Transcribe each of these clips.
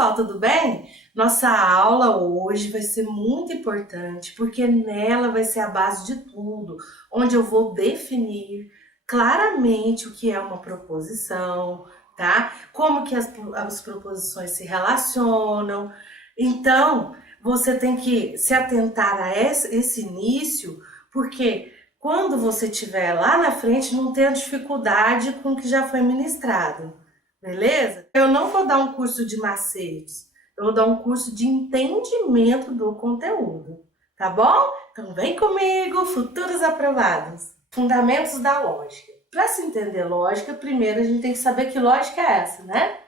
pessoal, tudo bem? Nossa aula hoje vai ser muito importante porque nela vai ser a base de tudo, onde eu vou definir claramente o que é uma proposição, tá? Como que as proposições se relacionam. Então, você tem que se atentar a esse início, porque quando você estiver lá na frente, não tenha dificuldade com o que já foi ministrado. Beleza? Eu não vou dar um curso de macetes, eu vou dar um curso de entendimento do conteúdo, tá bom? Então vem comigo, futuros aprovados. Fundamentos da lógica. Para se entender lógica, primeiro a gente tem que saber que lógica é essa, né?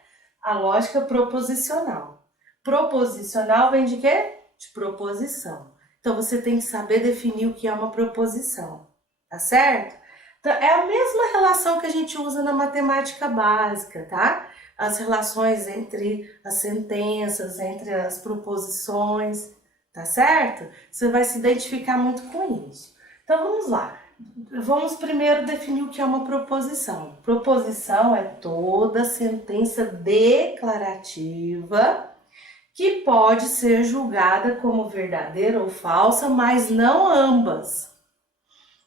A lógica proposicional. Proposicional vem de quê? De proposição. Então você tem que saber definir o que é uma proposição, tá certo? Então, é a mesma relação que a gente usa na matemática básica, tá? As relações entre as sentenças, entre as proposições, tá certo? Você vai se identificar muito com isso. Então vamos lá. Vamos primeiro definir o que é uma proposição. Proposição é toda sentença declarativa que pode ser julgada como verdadeira ou falsa, mas não ambas.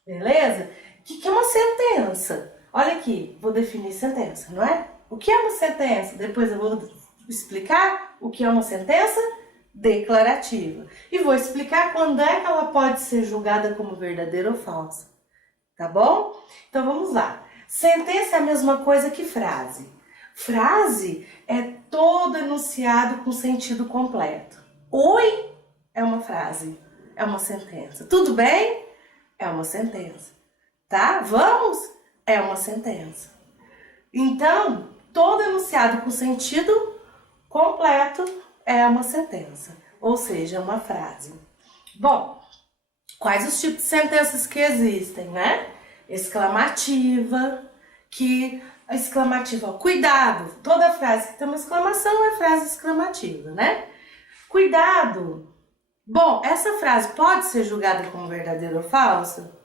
Beleza? O que é uma sentença? Olha aqui, vou definir sentença, não é? O que é uma sentença? Depois eu vou explicar o que é uma sentença declarativa. E vou explicar quando é que ela pode ser julgada como verdadeira ou falsa. Tá bom? Então vamos lá. Sentença é a mesma coisa que frase. Frase é todo enunciado com sentido completo. Oi é uma frase, é uma sentença. Tudo bem? É uma sentença. Tá? Vamos? É uma sentença. Então, todo enunciado com sentido completo é uma sentença, ou seja, uma frase. Bom, quais os tipos de sentenças que existem, né? Exclamativa, cuidado, toda frase que tem uma exclamação é frase exclamativa, né? Cuidado. Bom, essa frase pode ser julgada como verdadeira ou falsa?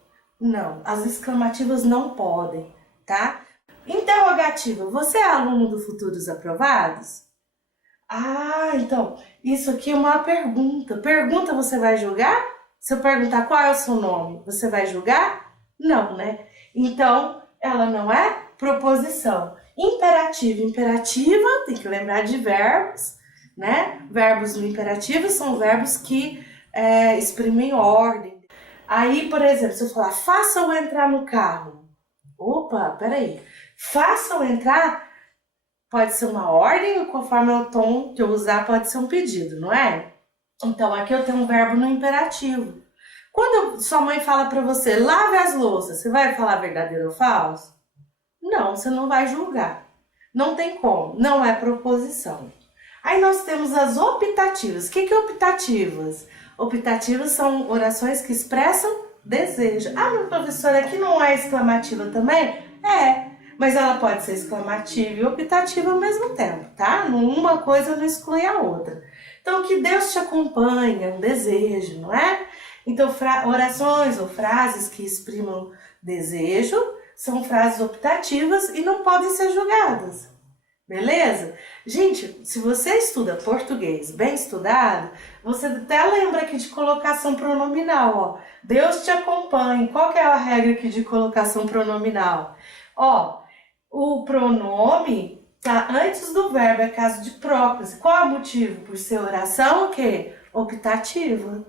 Não, as exclamativas não podem, tá? Interrogativa, você é aluno do Futuros Aprovados? Ah, então, isso aqui é uma pergunta. Pergunta você vai julgar? Se eu perguntar qual é o seu nome, você vai julgar? Não, né? Então, ela não é proposição. Imperativa, imperativa, tem que lembrar de verbos, né? Verbos no imperativo são verbos que exprimem ordem. Aí, por exemplo, se eu falar, faça-o entrar no carro. Opa, peraí. Faça-o entrar pode ser uma ordem ou conforme o tom que eu usar pode ser um pedido, não é? Então, aqui eu tenho um verbo no imperativo. Quando sua mãe fala para você, lave as louças, você vai falar verdadeiro ou falso? Não, você não vai julgar. Não tem como, não é proposição. Aí nós temos as optativas. O que é optativas? Optativas são orações que expressam desejo. Ah, meu professor, aqui não é exclamativa também? É, mas ela pode ser exclamativa e optativa ao mesmo tempo, tá? Uma coisa não exclui a outra. Então, que Deus te acompanhe, é um desejo, não é? Então, orações ou frases que exprimam desejo são frases optativas e não podem ser julgadas. Beleza? Gente, se você estuda português bem estudado, você até lembra aqui de colocação pronominal, ó. Deus te acompanhe. Qual que é a regra aqui de colocação pronominal? Ó, o pronome tá antes do verbo, é caso de próprise. Qual é o motivo? Por ser oração, o quê? Optativa,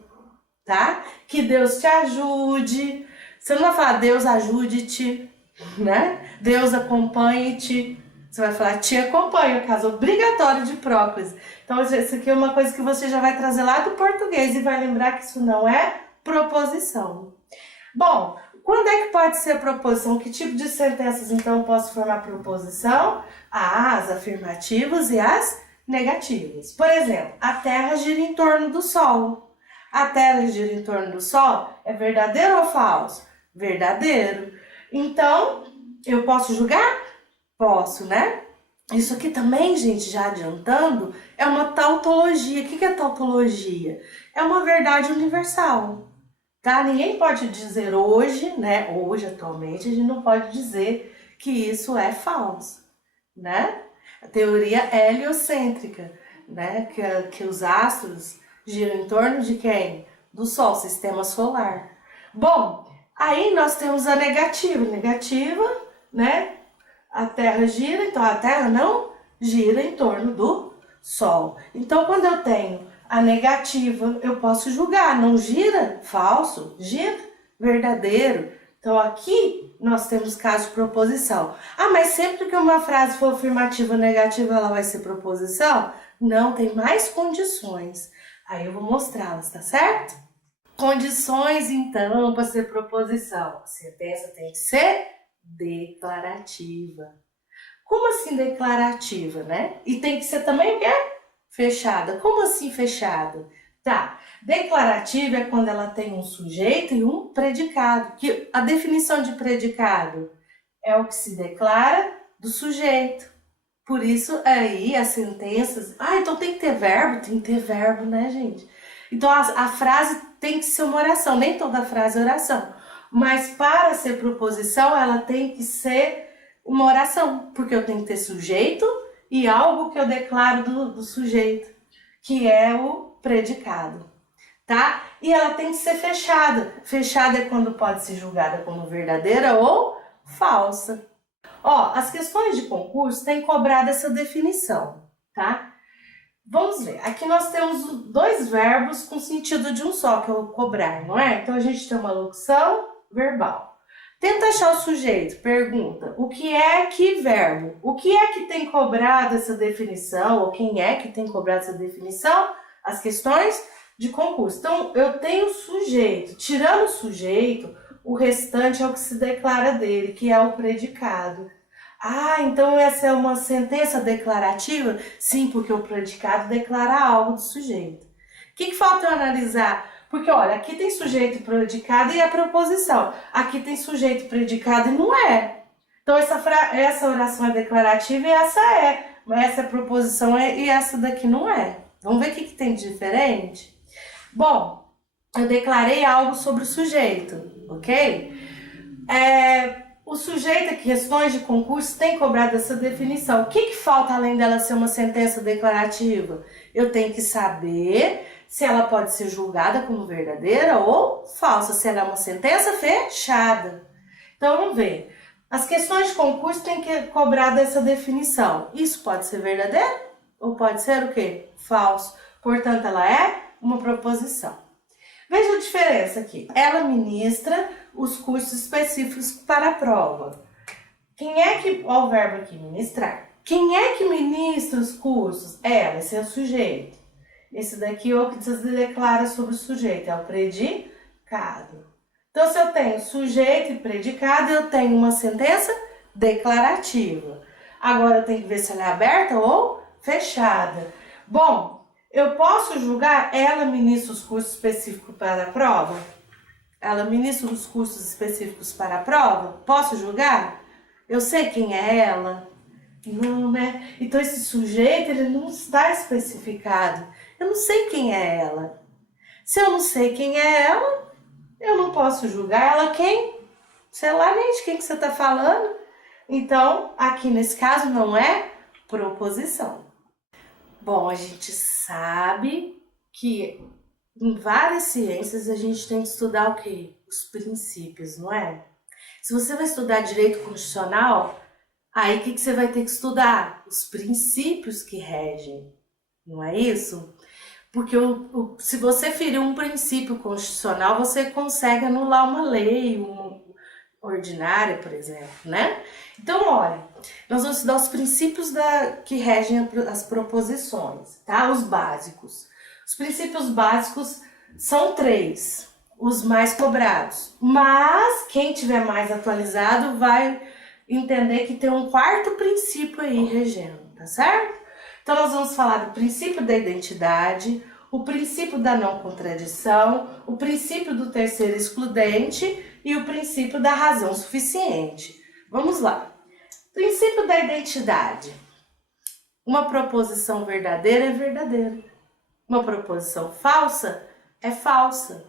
tá? Que Deus te ajude. Você não vai falar Deus ajude-te, né? Deus acompanhe-te. Você vai falar te acompanha, caso obrigatório de próprise. Então, isso aqui é uma coisa que você já vai trazer lá do português e vai lembrar que isso não é proposição. Bom, quando é que pode ser proposição? Que tipo de sentenças, então, eu posso formar proposição? Ah, as afirmativas e as negativas. Por exemplo, a Terra gira em torno do Sol. A Terra gira em torno do Sol é verdadeiro ou falso? Verdadeiro. Então, eu posso julgar? Posso, né? Isso aqui também, gente, já adiantando, é uma tautologia. O que é tautologia? É uma verdade universal, tá? Ninguém pode dizer hoje, né? Hoje, atualmente, a gente não pode dizer que isso é falso, né? A teoria heliocêntrica, né? Que os astros giram em torno de quem? Do Sol, sistema solar. Bom, aí nós temos a negativa. Negativa, né? A Terra gira, então a Terra não gira em torno do Sol. Então, quando eu tenho a negativa, eu posso julgar. Não gira? Falso. Gira? Verdadeiro. Então, aqui nós temos caso de proposição. Ah, mas sempre que uma frase for afirmativa ou negativa, ela vai ser proposição? Não, tem mais condições. Aí eu vou mostrá-las, tá certo? Condições, então, para ser proposição. A sentença tem que ser declarativa. Como assim declarativa, né? E tem que ser também o quê? Fechada. Como assim fechada? Tá, declarativa é quando ela tem um sujeito e um predicado. Que a definição de predicado é o que se declara do sujeito. Por isso, aí, as sentenças... Ah, então tem que ter verbo? Tem que ter verbo, né, gente? Então, a frase tem que ser uma oração. Nem toda frase é oração. Mas, para ser proposição, ela tem que ser uma oração. Porque eu tenho que ter sujeito e algo que eu declaro do sujeito, que é o predicado, tá? E ela tem que ser fechada. Fechada é quando pode ser julgada como verdadeira ou falsa. Ó, as questões de concurso têm cobrado essa definição, tá? Vamos ver. Aqui nós temos dois verbos com sentido de um só, que é o cobrar, não é? Então a gente tem uma locução verbal. Tenta achar o sujeito. Pergunta, o que é que verbo? O que é que tem cobrado essa definição? Ou quem é que tem cobrado essa definição? As questões de concurso. Então, eu tenho sujeito. Tirando o sujeito, o restante é o que se declara dele, que é o predicado. Ah, então essa é uma sentença declarativa? Sim, porque o predicado declara algo do sujeito. O que falta eu analisar? Porque, olha, aqui tem sujeito e predicado e a preposição. Aqui tem sujeito e predicado e não é. Então, essa oração é declarativa e essa é. Essa é proposição e essa daqui não é. Vamos ver o que tem de diferente? Bom, eu declarei algo sobre o sujeito, ok? O sujeito aqui, questões de concurso, tem cobrado essa definição. O que falta além dela ser uma sentença declarativa? Eu tenho que saber se ela pode ser julgada como verdadeira ou falsa, se ela é uma sentença fechada. Então, vamos ver. As questões de concurso têm que cobrar dessa definição. Isso pode ser verdadeiro ou pode ser o quê? Falso. Portanto, ela é uma proposição. Veja a diferença aqui. Ela ministra os cursos específicos para a prova. Quem é que... Olha o verbo aqui, ministrar. Quem é que ministra os cursos? Ela, esse é o sujeito. Esse daqui é o que se declara sobre o sujeito, é o predicado. Então, se eu tenho sujeito e predicado, eu tenho uma sentença declarativa. Agora, eu tenho que ver se ela é aberta ou fechada. Bom, eu posso julgar, ela ministra os cursos específicos para a prova? Ela ministra os cursos específicos para a prova? Posso julgar? Eu sei quem é ela? Não, né? Então, esse sujeito, ele não está especificado. Eu não sei quem é ela. Se eu não sei quem é ela, eu não posso julgar ela quem? Sei lá nem de quem que você está falando. Então, aqui nesse caso, não é proposição. Bom, a gente sabe que em várias ciências a gente tem que estudar o quê? Os princípios, não é? Se você vai estudar direito constitucional, aí o que você vai ter que estudar? Os princípios que regem, não é isso? Porque se você ferir um princípio constitucional, você consegue anular uma lei, uma ordinária, por exemplo, né? Então, olha, nós vamos estudar os princípios que regem as proposições, tá? Os básicos. Os princípios básicos são 3, os mais cobrados. Mas quem tiver mais atualizado vai entender que tem um 4º princípio aí regendo, tá certo? Então, nós vamos falar do princípio da identidade, o princípio da não contradição, o princípio do terceiro excludente e o princípio da razão suficiente. Vamos lá. Princípio da identidade. Uma proposição verdadeira é verdadeira. Uma proposição falsa é falsa.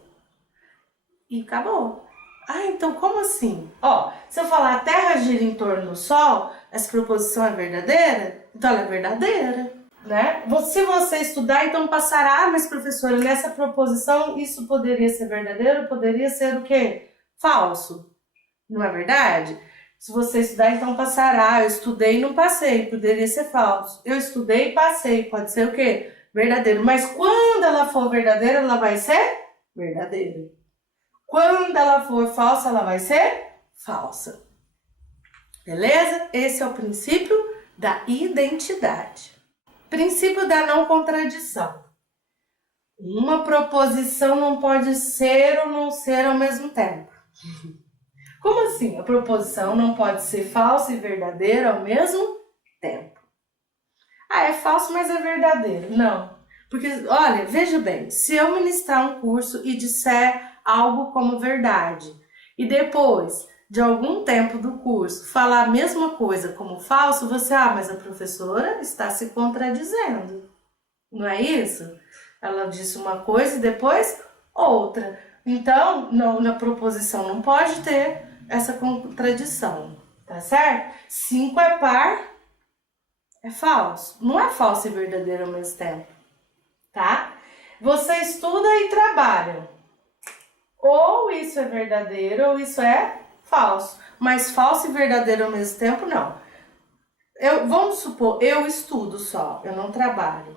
E acabou. Ah, então como assim? Ó, se eu falar a Terra gira em torno do Sol, essa proposição é verdadeira? Então ela é verdadeira. né? Se você estudar, então passará, mas professora, nessa proposição isso poderia ser verdadeiro, poderia ser o quê? Falso, não é verdade? Se você estudar, então passará. Eu estudei e não passei, poderia ser falso. Eu estudei e passei, pode ser o quê? Verdadeiro. Mas quando ela for verdadeira, ela vai ser verdadeira. Quando ela for falsa, ela vai ser falsa. Beleza? Esse é o princípio da identidade. Princípio da não contradição. Uma proposição não pode ser ou não ser ao mesmo tempo. Como assim? A proposição não pode ser falsa e verdadeira ao mesmo tempo. Ah, é falso, mas é verdadeiro. Não. Porque, olha, veja bem, se eu ministrar um curso e disser algo como verdade, e depois de algum tempo do curso falar a mesma coisa como falso, você, mas a professora está se contradizendo. Não é isso? Ela disse uma coisa e depois outra. Então, na proposição não pode ter essa contradição, tá certo? 5 é par, é falso. Não é falso e verdadeiro ao mesmo tempo, tá? Você estuda e trabalha. Ou isso é verdadeiro ou isso é falso. Mas falso e verdadeiro ao mesmo tempo, não. Vamos supor, eu estudo só, eu não trabalho.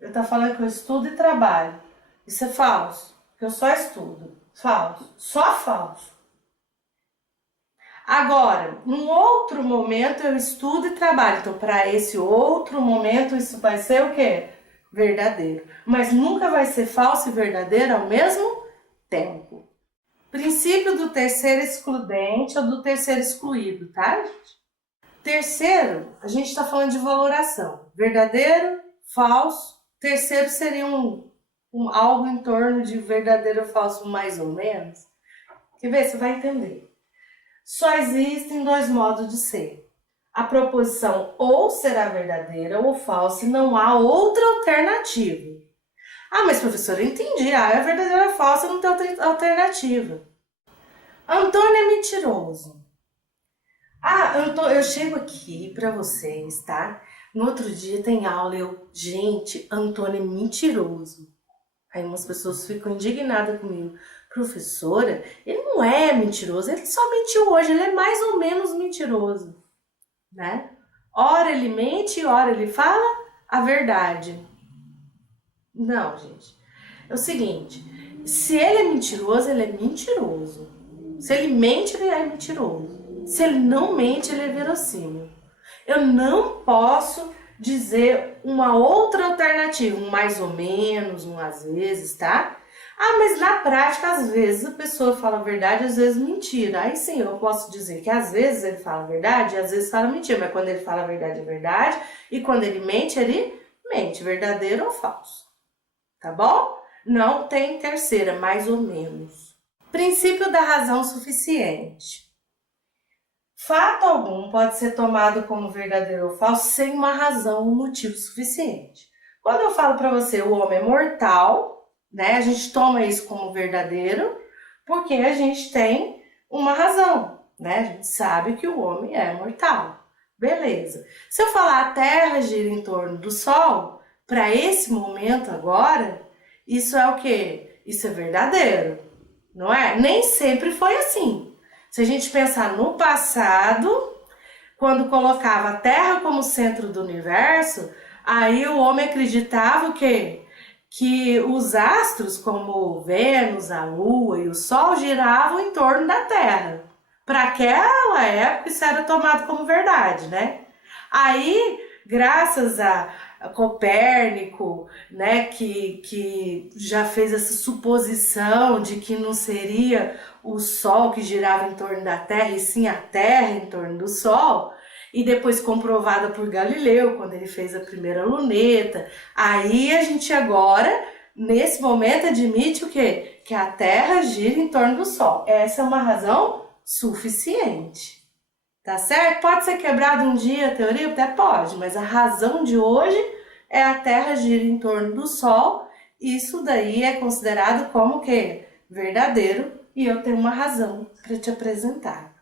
Eu tô falando que eu estudo e trabalho. Isso é falso, porque eu só estudo. Falso, só falso. Agora, num outro momento eu estudo e trabalho. Então, para esse outro momento, isso vai ser o quê? Verdadeiro. Mas nunca vai ser falso e verdadeiro ao mesmo tempo. Princípio do terceiro excludente ou do terceiro excluído, tá, gente? Terceiro, a gente está falando de valoração. Verdadeiro, falso. Terceiro seria algo em torno de verdadeiro ou falso, mais ou menos. Quer ver? Você vai entender. Só existem 2 modos de ser. A proposição ou será verdadeira ou falsa e não há outra alternativa. Ah, mas professora, eu entendi. É verdadeira ou falsa, não tem outra alternativa. Antônio é mentiroso. Eu chego aqui para vocês, tá? No outro dia tem aula e gente, Antônio é mentiroso. Aí umas pessoas ficam indignadas comigo. Professora, ele não é mentiroso, ele só mentiu hoje, ele é mais ou menos mentiroso, né? Ora ele mente, ora ele fala a verdade. Não, gente. É o seguinte, se ele é mentiroso, ele é mentiroso. Se ele mente, ele é mentiroso. Se ele não mente, ele é verossímil. Eu não posso dizer uma outra alternativa, um mais ou menos, um às vezes, tá? Mas na prática, às vezes a pessoa fala a verdade, às vezes mentira. Aí sim, eu posso dizer que às vezes ele fala a verdade e às vezes fala mentira. Mas quando ele fala a verdade, é verdade. E quando ele mente, verdadeiro ou falso. Tá bom? Não tem terceira, mais ou menos. Princípio da razão suficiente. Fato algum pode ser tomado como verdadeiro ou falso sem uma razão ou motivo suficiente. Quando eu falo para você o homem é mortal, né, a gente toma isso como verdadeiro porque a gente tem uma razão, né? A gente sabe que o homem é mortal. Beleza. Se eu falar a Terra gira em torno do Sol, para esse momento agora, isso é o quê? Isso é verdadeiro, não é? Nem sempre foi assim. Se a gente pensar no passado, quando colocava a Terra como centro do universo, aí o homem acreditava o quê? Que os astros, como Vênus, a Lua e o Sol, giravam em torno da Terra. Para aquela época, isso era tomado como verdade, né? Aí, graças a Copérnico, né, que já fez essa suposição de que não seria o Sol que girava em torno da Terra, e sim a Terra em torno do Sol, e depois comprovada por Galileu, quando ele fez a primeira luneta. Aí a gente agora, nesse momento, admite o quê? Que a Terra gira em torno do Sol. Essa é uma razão suficiente. Tá certo? Pode ser quebrado um dia a teoria? Até pode, mas a razão de hoje é a Terra gira em torno do Sol. Isso daí é considerado como o quê? Verdadeiro, e eu tenho uma razão para te apresentar.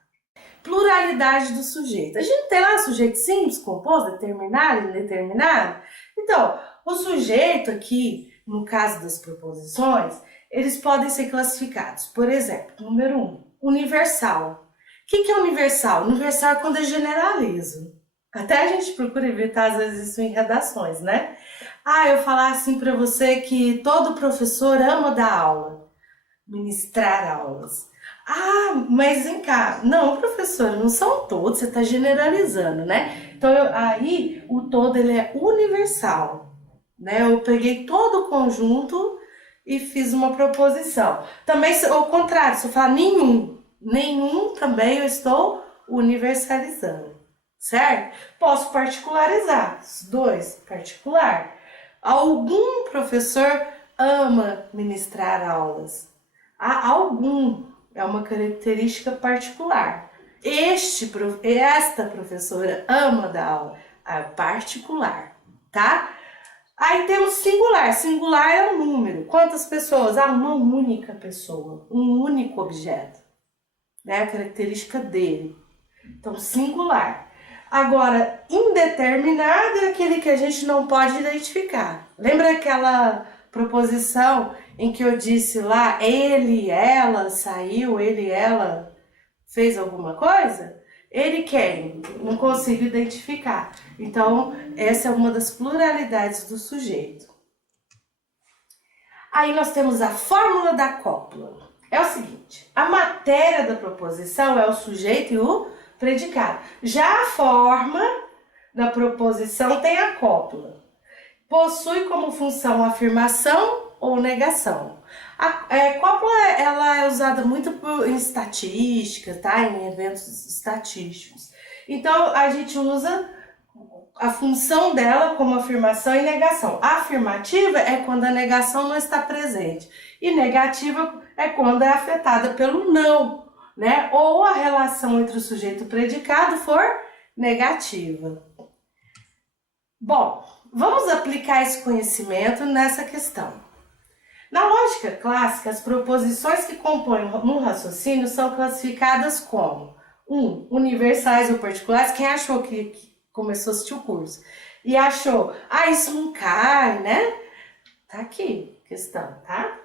Pluralidade do sujeito. A gente tem lá sujeito simples, composto, determinado, indeterminado. Então, o sujeito aqui, no caso das proposições, eles podem ser classificados. Por exemplo, número 1, universal. O que é universal? Universal é quando eu generalizo. Até a gente procura evitar, às vezes, isso em redações, né? Eu falar assim para você que todo professor ama dar aula, ministrar aulas. Mas vem cá. Não, professor, não são todos, você está generalizando, né? Então, aí, o todo, ele é universal, né? Eu peguei todo o conjunto e fiz uma proposição. Também, ao contrário, se eu falar nenhum também eu estou universalizando, certo? Posso particularizar, os dois, particular. Algum professor ama ministrar aulas. Algum é uma característica particular. Esta professora ama dar aula, particular, tá? Aí temos singular. Singular é um número. Quantas pessoas? Uma única pessoa, um único objeto, né? A característica dele. Então, singular. Agora, indeterminado é aquele que a gente não pode identificar. Lembra aquela proposição em que eu disse lá, ele, ela saiu, ele, ela fez alguma coisa? Ele quem? Não consigo identificar. Então, essa é uma das pluralidades do sujeito. Aí nós temos a fórmula da cópula. É o seguinte, a matéria da proposição é o sujeito e o predicado. Já a forma da proposição tem a cópula. Possui como função afirmação ou negação. A cópula ela é usada muito em estatística, tá? Em eventos estatísticos. Então, a gente usa a função dela como afirmação e negação. A afirmativa é quando a negação não está presente. E negativa é quando é afetada pelo não, né? Ou a relação entre o sujeito e o predicado for negativa. Bom, vamos aplicar esse conhecimento nessa questão. Na lógica clássica, as proposições que compõem um raciocínio são classificadas como universais ou particulares. Quem achou que começou a assistir o curso e achou, isso não cai, né? Tá aqui a questão, tá?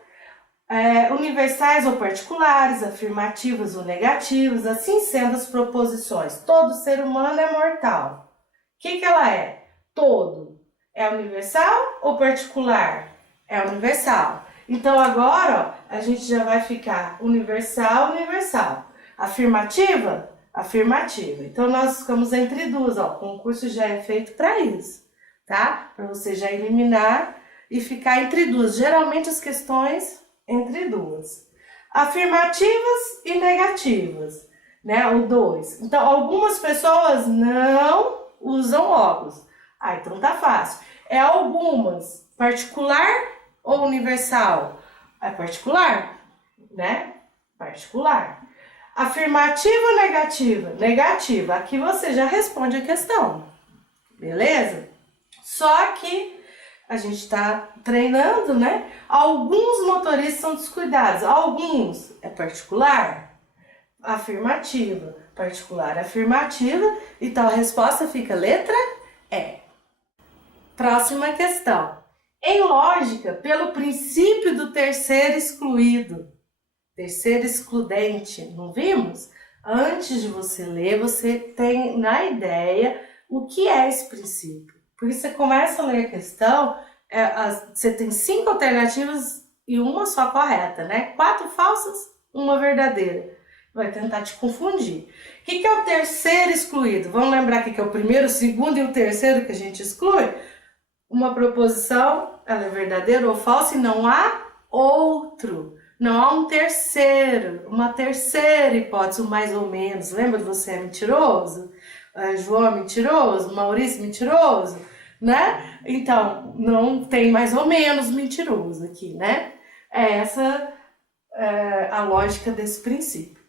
Universais ou particulares, afirmativas ou negativas, assim sendo as proposições. Todo ser humano é mortal. O que ela é? Todo. É universal ou particular? É universal. Então agora, ó, a gente já vai ficar universal, universal. Afirmativa? Afirmativa. Então nós ficamos entre duas, ó. O concurso já é feito para isso, tá? Para você já eliminar e ficar entre duas. Geralmente as questões entre duas. Afirmativas e negativas, né? O 2. Então algumas pessoas não usam óculos. Então tá fácil. É algumas. Particular ou universal? É particular, né? Particular. Afirmativa ou negativa? Negativa. Aqui você já responde a questão. Beleza? Só que a gente está treinando, né? Alguns motoristas são descuidados. Alguns é particular? Afirmativa. Particular, afirmativa. Então a resposta fica letra E. Próxima questão. Em lógica, pelo princípio do terceiro excluído, terceiro excludente, não vimos? Antes de você ler, você tem na ideia o que é esse princípio. Porque você começa a ler a questão, você tem 5 alternativas e uma só correta, né? 4 falsas, uma verdadeira. Vai tentar te confundir. O que é o terceiro excluído? Vamos lembrar que é o primeiro, o segundo e o terceiro que a gente exclui? Uma proposição, ela é verdadeira ou falsa e não há outro. Não há um terceiro, uma terceira hipótese, mais ou menos. Lembra de você é mentiroso? João é mentiroso? Maurício é mentiroso? Né? Então, não tem mais ou menos mentiroso aqui, né? Essa é a lógica desse princípio.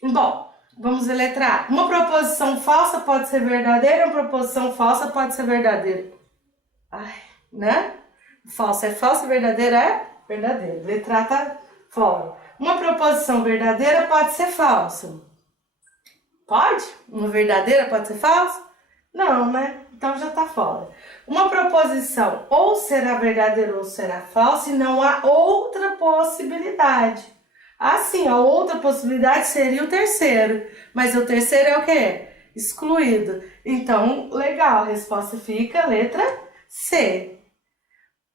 Bom, vamos deletrar. Uma proposição falsa pode ser verdadeira, uma proposição falsa pode ser verdadeira. Né? Falsa é falsa, verdadeira é verdadeira. Letra tá fora. Uma proposição verdadeira pode ser falsa. Pode? Uma verdadeira pode ser falsa? Não, né? Então já tá fora. Uma proposição ou será verdadeira ou será falsa e não há outra possibilidade. Assim, a outra possibilidade seria o terceiro. Mas o terceiro é o quê? Excluído. Então, legal, a resposta fica letra C.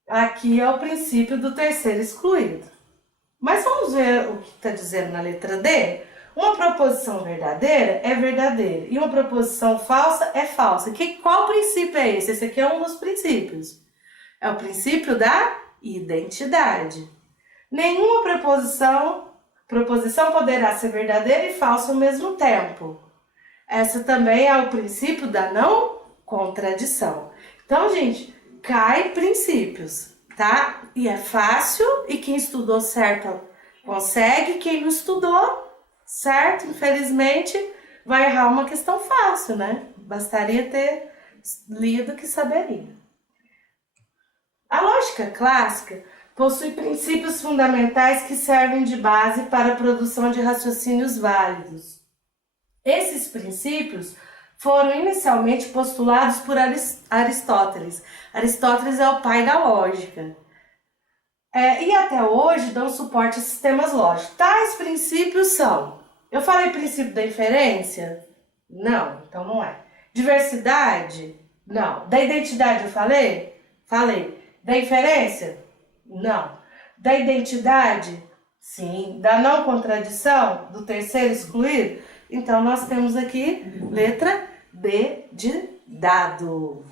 Aqui é o princípio do terceiro excluído. Mas vamos ver o que está dizendo na letra D? Uma proposição verdadeira é verdadeira e uma proposição falsa é falsa. Qual princípio é esse? Esse aqui é um dos princípios. É o princípio da identidade. Nenhuma proposição poderá ser verdadeira e falsa ao mesmo tempo. Essa também é o princípio da não contradição. Então, gente, cai princípios, tá? E é fácil, e quem estudou certo consegue, quem não estudou certo, infelizmente, vai errar uma questão fácil, né? Bastaria ter lido que saberia. A lógica clássica possui princípios fundamentais que servem de base para a produção de raciocínios válidos. Esses princípios foram inicialmente postulados por Aristóteles. Aristóteles é o pai da lógica. E até hoje dão suporte a sistemas lógicos. Tais princípios são... Eu falei princípio da inferência? Não, então não é. Diversidade? Não. Da identidade eu falei? Falei. Da inferência? Não. Da identidade? Sim. Da não contradição? Do terceiro excluído? Então, nós temos aqui letra D de dado.